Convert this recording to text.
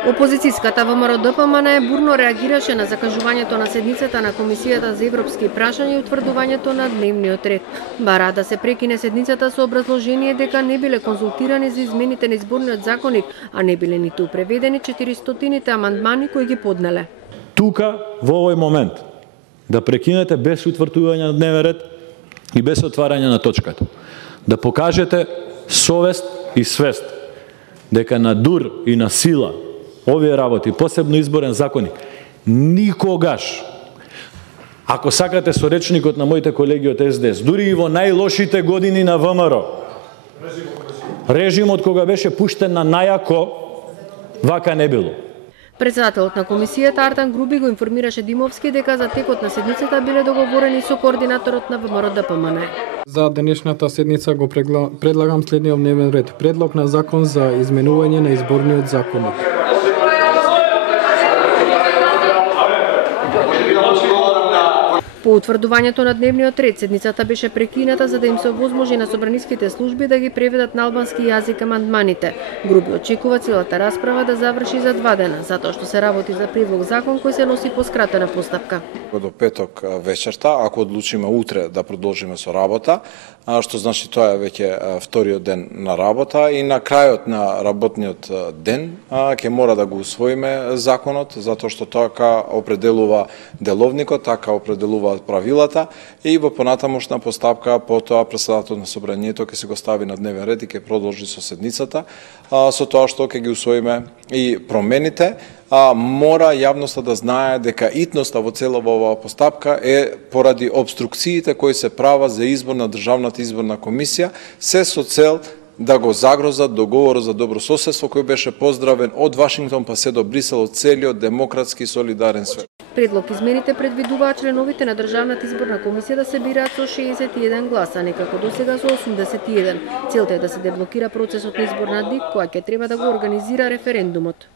Опозицијската ВМРО-ДПМН бурно реагираше на закажувањето на седницата на Комисијата за европски прашања и утврдувањето на дневниот ред. Бара да се прекине седницата со образложение дека не биле консултирани за измените на изборниот законник, а не биле ниту преведени 400-тините амандмани кои ги поднеле. Тука, во овој момент, да прекинете без утврдување на дневен ред и без отварање на точката. Да покажете совест и свест дека на дур и на сила овие работи, посебно изборен законник, никогаш, ако сакате со речникот на моите колеги од СДС, дури и во најлошите години на ВМРО, режимот кога беше пуштен на најако, вака не било. Председателот на комисијата Артан Груби го информираше Димовски дека за текот на седницата биле договорени со координаторот на ВМРО-ДПМН. За денешната седница го предлагам следниот дневен ред. Предлог на закон за изменување на изборниот законник. По утврдувањето на дневниот ред, седницата беше прекината за да им се овозможи на собраниските служби да ги преведат на албански јазик амандманите. Груби очекува целата расправа да заврши за 2 дена, затоа што се работи за предлог закон кој се носи по скратена постапка. До петок вечерта, ако одлучиме утре да продолжиме со работа, што значи тоа е веќе вториот ден на работа и на крајот на работниот ден ќе мора да го усвоиме законот, затоа што така определува деловникот, така определува правилата и во понатамошна постапка потоа председателот на собранието ќе се го стави на дневен ред и ќе продолжи со седницата, со тоа што ќе ги усвоиме и промените. Мора јавноста да знае дека итноста во целава оваа постапка е поради обструкциите кои се права за избор на Државната изборна комисија, се со цел да го загрозат договорот за добро соседство кој беше поздравен од Вашингтон па се до Брисел од целиот демократски солидарен свет. Предлог измените предвидуваат членовите на Државната изборна комисија да се бираат со 61 гласа, не како досега со 81. Целта е да се деблокира процесот на избор на ДИК, која ќе треба да го организира референдумот.